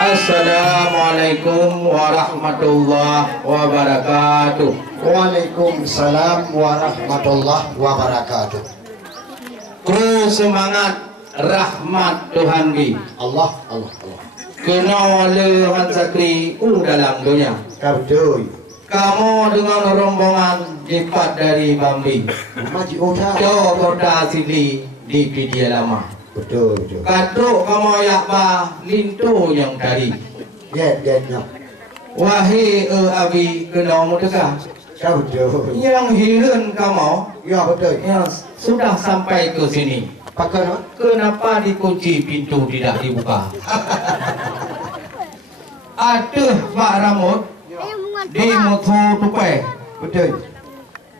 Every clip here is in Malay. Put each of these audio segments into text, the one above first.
Assalamualaikum warahmatullahi wabarakatuh. Waalaikumsalam warahmatullahi wabarakatuh. Kru semangat rahmat Tuhan bi. Allah. Kena wala Han Sakri dalam dunia. Betul. Kamu dengan rombongan jipat dari Bambi. Maji Ota. Jo kota Sili di Pidia Lama. Betul. Katuk kamu yakba lintu yang tadi. Ya. Wahai abi kena mudeka. Betul. Yang hirun kamu. Ya betul. Yang sudah sampai ke sini. Pakai Kenapa dikunci pintu tidak dibuka? Aduh Pak Ramut di motor tupai. Betul.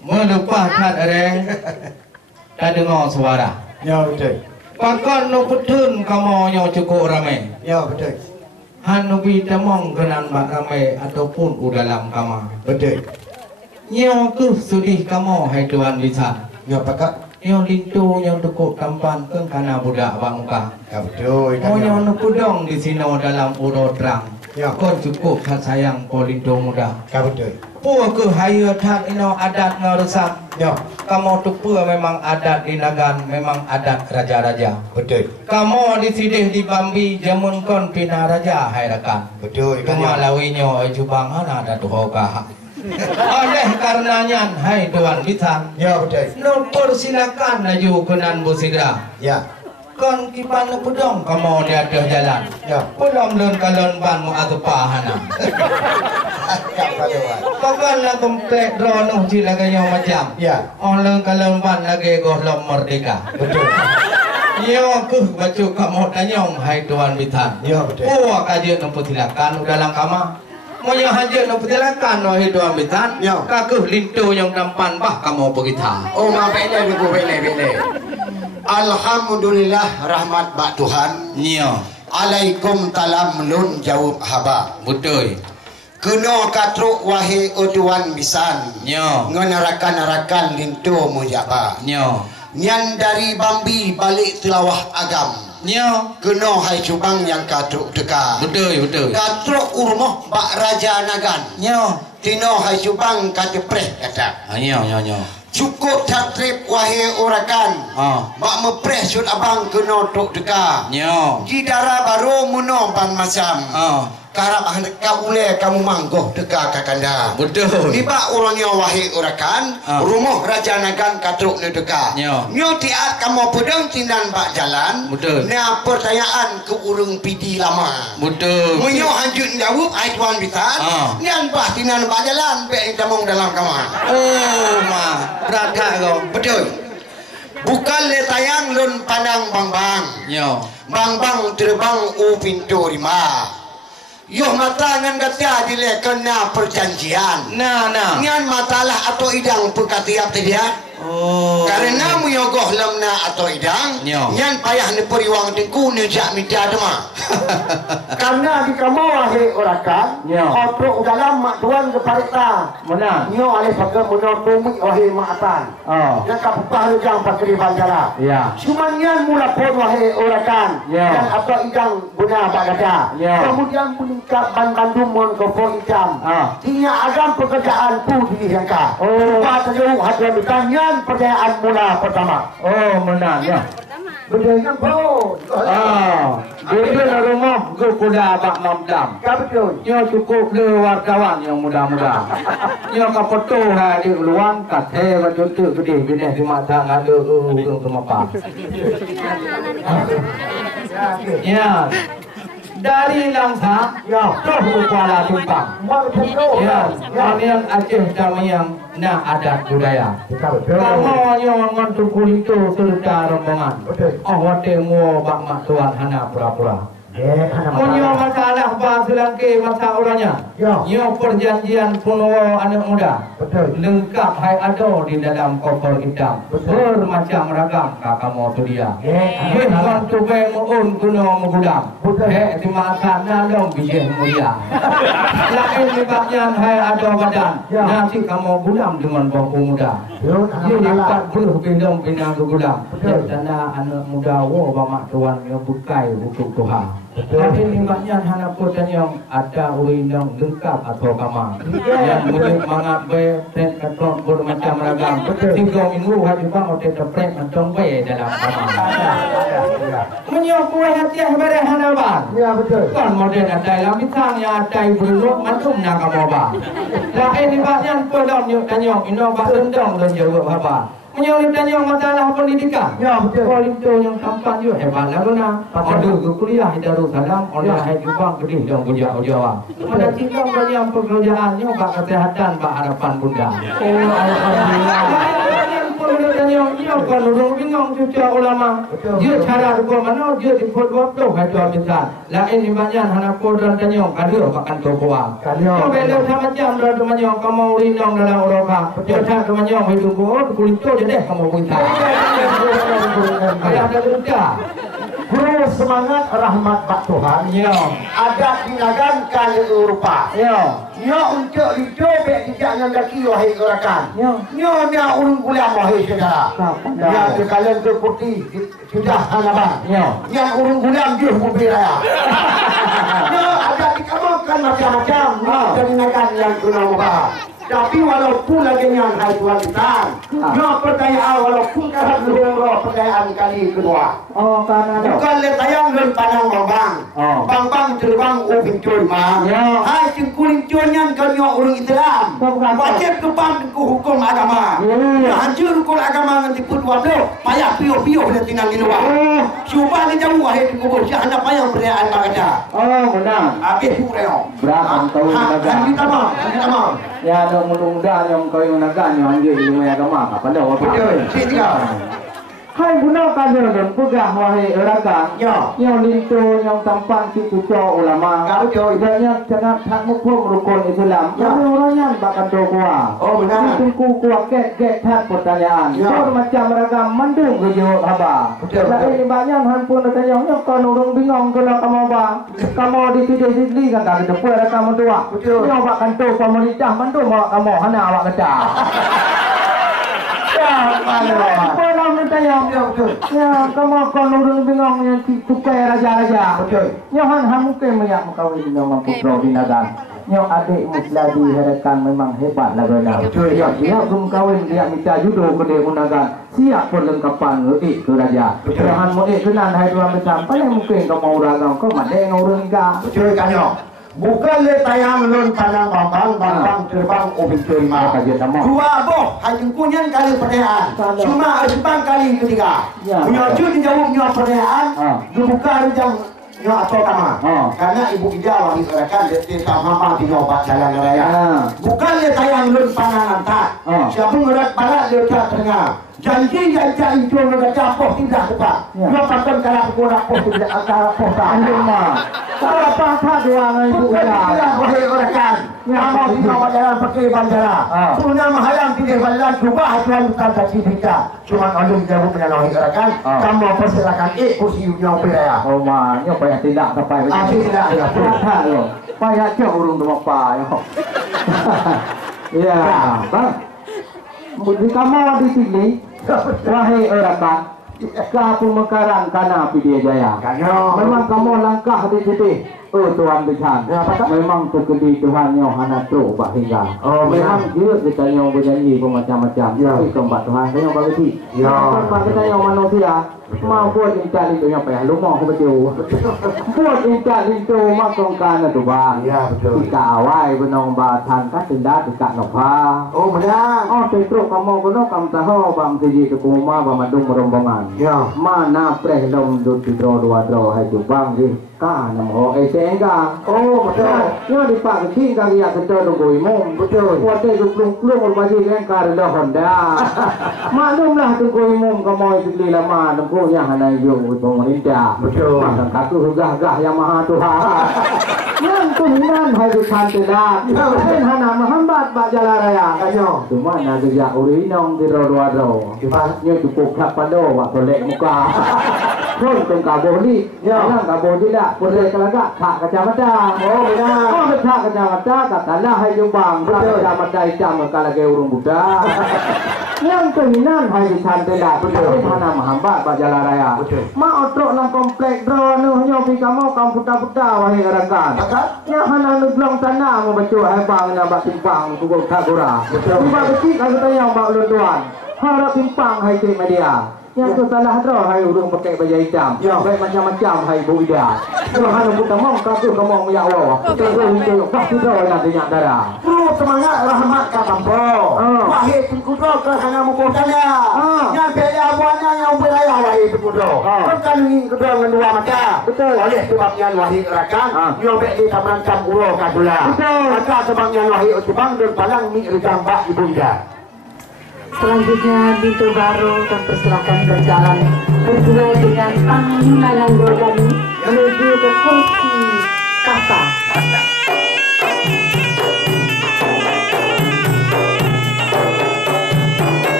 Melupa tak ada. Tak dengar suara. Ya betul. Pakan no petun kamu yang cukup ramai. Ya betul. Hanubi temong kenan bak ramai ataupun dalam kamar. Betul. Yang ke sudih kamu hai Tuhan bisa. Ya pakai. Yang lintu yang cukup tampan ke kana budak bang muka. Ya betul. Oh yang nupudong di sini dalam uro terang. Ya. Kau cukup tak sayang kau lintu muda. Ya betul. Pua ke haya tak ino adat ngarusak. Ya. Kamu tu pua memang adat di Nagan, memang adat raja-raja. Betul. Kamu di sini di Bambi jamun kon pina raja hai rakan. Betul. Cuma lawinyo jubang ana ada tuhokah. Oleh karenanya hai Tuan Bintang. Ya betul. No persilakan laju kenan busidra. Ya. Kon kipan pedong kamu di atas jalan. Ya. Belum lon kalon ban mu atupahana. Pakan lah komplek dronuh cila kaya macam. Ya. Oleh kalon ban lagi golom merdeka. Betul. Yo ke baju kamu tanyong hai Tuan Bintang. Ya betul. Puak aja no persilakan dalam kamar. Moyo haja no persilakan wahai Tuan Bintang. Ya. Kakuh lintu yang tampan bah kamu berita. Oh ma bele buku bele. Alhamdulillah rahmat bak Tuhan. Nyo. Alaikum talam lun jawab haba. Betul. Kena katruk wahai utuan bisan. Nyo. Ngenarakan lintu mujaba. Nyo. Nyan dari Bambi balik telawah agam. Nyo. Kena hai cubang yang katruk deka. Betul. Katruk urmoh bak Raja Nagan. Nyo. Tino hai cubang katepreh kata. Nyo. Cukup tak trip wahai orakan. Mak mepreh sud abang kena tok deka. Nyo. Di darah baru muno pan macam. Karap kau ule kamu manggoh deka kakanda. Betul. Niba orangnya wahai orakan. Rumah Raja Nagan katruk ne deka. Nyo tiat kamu pedang tindan bak jalan. Betul. Nia pertanyaan ke urung pidi lama. Betul. Munyo hanjut jawab ai tuan bitan. Nian bah tindan bak jalan be tamong dalam kamar. Oh ma. Berada kau. Betul. Bukan le tayang lun pandang bang-bang. Nyo. Bang-bang terbang pintu rima. Yoh mata ngan gatia dile kena perjanjian. Nah. Ngan matalah atau idang perkatiap dia. Oh. Karena muyogoh lemna atau idang. Ngan payah ne periwang tengku ne jak minta dema. Karena di kamu wahai orakan. Otrok dalam mak tuan ke parita. Mana? Nyo alih pakai menotumi wahai maatan. Yang kapupah rejang pakai banjara. Ya. Cuma nyan mula pun wahai orakan. Dan atau idang guna bagada. Kemudian meningkat Bandung mon ke pon jam. Tinya agam pekerjaan pu di jangka. Pak tajung hadiah bertanya pertanyaan mula pertama. Oh menang ya. Berdaya bro. Dia rumah gue kuda Pak Mamdam. Betul. Nyo cukup le wartawan yang muda-muda. Nyo kapetu hari luang kate baju tu gede cuma tak ada kemapa. Ya. Dari Langsa, terus Kuala Tumpang. Ya, kalian Aceh kami yang adat budaya. Kamu yang ngantuk kulit itu serta rombongan. Oh, wate mu bak mak tuan hana pura-pura. Punya masalah bahasa ke masa orangnya. Nyo perjanjian kuno anak muda. Betul. Lengkap hai ada di dalam koper hitam. Bermacam ragam kakak tu dia. Ye bantu be muun kuno mengudam. Di masa nalong bijih mulia. Lain sebabnya hai ada badan. Nanti kamu gudam dengan bangku muda. Ye dapat beruh bindong pinang gudam. Tanda anak muda wo bamak tuan yang bukai untuk Tuhan. Tapi libatnya anak putan yang ada undang lengkap atau kamar yang muncul mangat be tet katon bermacam ragam. Tiga minggu hari bang otet prek macam be dalam kamar. Menyokong hati yang berhanaban. Ya betul. Kan model ada dalam misalnya ada berlok macam nak kamu bah. Lain libatnya putan yang tanyong inovasi undang dan jawab apa. Menyulit tanya masalah pendidikan. Ya betul. Kalau itu yang tampak juga hebat lah guna. Ada ke kuliah Darussalam, orang hai Jepang gede dong Jawa. Mana cinta banyak pekerjaannya bak kesehatan bak harapan bunda. Oh alhamdulillah. Dia kan orang bingung juga ulama. Dia cara rupa mana dia dibuat waktu hadu habisan. Lain di banyak anak kodran tanya kadir bahkan tokoa. Kau bela sama jam dah temannya kamu rindong dalam Eropa. Dia tak temannya hidup kau kulit tu je deh kamu bunta. Ayah dah berita. Guru semangat rahmat Pak Tuhan. Ya. Ada dinagankan di Eropa. Ya. Nya untuk dicobek tidak ngandaki wahai gerakan. Nya urung kuliah wahai saudara. Ya kalian terputi sudah hanaban. Yang urung kuliah juh mobil raya. Nya ada dikamalkan macam-macam. Dinagan yang guna mubah. Tapi walaupun lagi yang hai Tuhan kita, percayaan walaupun kerana dulu percayaan kali kedua. Oh, karena bukan letayang dan panang bang, bang terbang ubin curma. Hai cengkuling curnya kanya orang Islam. Wajib kepam ke hukum agama. Hancur hukum agama nanti pun wablo, payah pio dan tinggal di luar. Cuba ni jauh wahai kubur, jangan payah percayaan bagada. Oh, benar. Habis pureo. Berapa tahun dan kita mau. Ya, ada mudah-mudahan yang kau yang nagan yang anjir ilmu agama pada waktu. Betul. Tiga. Hai gunakan dan pegang wahai rakan. Yang lintu yang tampan situ cowok ulama. Banyak jangan tak mukum rukun Islam. Tapi orangnya bakal doa. Oh benar. Tunggu kuat get tak pertanyaan. Kau macam ragam mandung kejauh haba. Tapi banyak handphone tanya kau orang bingung kalau kamu bang. Kamu di sini kan tak ada pun kamu tua. Kau bakal tu pemerintah mandung kamu hana awak kerja. Apa nama tanya? Ya, kamu kan orang bingung yang tukai raja-raja. Yang han mungkin banyak mengkawin dengan putra binagan. Yang adik musladi harakan memang hebat lah guna. Ya, dia belum kawin dia minta judo ke munagan. Siap perlengkapan ke raja. Yang mau kenan hai dua macam. Paling mungkin kau mau ragam kau madeng orang enggak. Betul kan yo. Bukan letayang lon panang bambang terbang ubin curma. Dua boh hajung kunyan kali pertanyaan. Cuma Jepang kali ketiga. Punya jujur jawab nyawa pertanyaan. Dibuka jam nyawa atau tama. Karena ibu ida wangi kerakan dia sama di nyoba jalan raya. Bukan letayang lon panang antar. Siapa ngerat barat dia tengah. Janji itu mereka poh tidak tepat. Lepakan kalau kurang poh tidak antara poh tak. Kalau apa tak doang itu tidak boleh rekan. Nama kita jalan pakai bandara. Sunnah mahalang tidak bandara juga aturan bukan saksi kita. Cuma kalau jauh menyalahi rekan, kamu persilakan kursi yang beraya. Oh man, yang payah tidak sampai. Tidak. Payah jauh urung dua apa. Ya, bang. Di kamar di sini. Wahai orang kamu mekaran karena Pidya Jaya. Memang kamu langkah di sini. Oh Tuhan Bisan. Memang terkedi Tuhan yang anak tu bahingga. Memang dia kita yang bernyanyi macam-macam. Tapi keempat Tuhan saya yang bagi. Keempat kita yang manusia. Mau buat intan itu yang payah lumah betul. Buat intan itu makong kan tu bang. Kita awal benong batan kan tindak dekat nopha. Oh benar. Oh terus kamu kono kamu tahu bang siji ke rumah bang madung rombongan. Mana prehlom dua dro hai tu bang di kan nama SNK. Oh betul. Ya di pak kecil kali ya kita tunggu imam. Betul. Kuat itu belum berbagi kan karena Honda. Maklumlah tunggu imam kamu itu lama tunggu yang hana yuk pemerintah. Betul. Dan kaku gagah yang maha Tuhan. Yang tuhinan hai dikan telat. Yang hana menghambat bak jalan raya. Kanyo. Cuma nak kerja urinong di rodo-rodo. Nya cukup kat pado bak tolek muka. Pun tengkau boleh. Yang kau boleh tak. Boleh kelagak kak kacamata. Oh, benar. Oh, kak kacamata katalah hai jumbang. Kacamata hitam kalau ke urung Buddha. Yang tuhinan hai dikan telat. Betul. Hana menghambat bak jalan raya. Betul. Mak otrok nang komplek drone nyo pi kamu puta-puta wahai garakan. Ya hana nuglong tanah mo bacu hai bang na bak timpang pukul kagura. Betul. Tiba kecil aku tanya bak lunduan. Harap timpang hai ti media. Yang tu salah dah hai urung pakai baju hitam. Baik macam-macam hai Bu Ida. Yo hana buta mong kaku kamong ya Allah. Betul itu pasti dah nak dengar darah. Terus semangat rahmat ka tampo. Wahai pengkudo ke hana mukotanya. Yang kaya abuannya yang beraya wahai pengkudo. Kan ingin kudo dengan dua mata. Betul. Oleh sebabnya wahai rakan, yo bek di kamerancam ulo kadula. Betul. Maka sebabnya wahai utibang dan palang mi ritambak ibu Ida. Selanjutnya pintu baru akan persilakan berjalan berdua dengan Panglima Nanggrodani menuju ke kursi kata.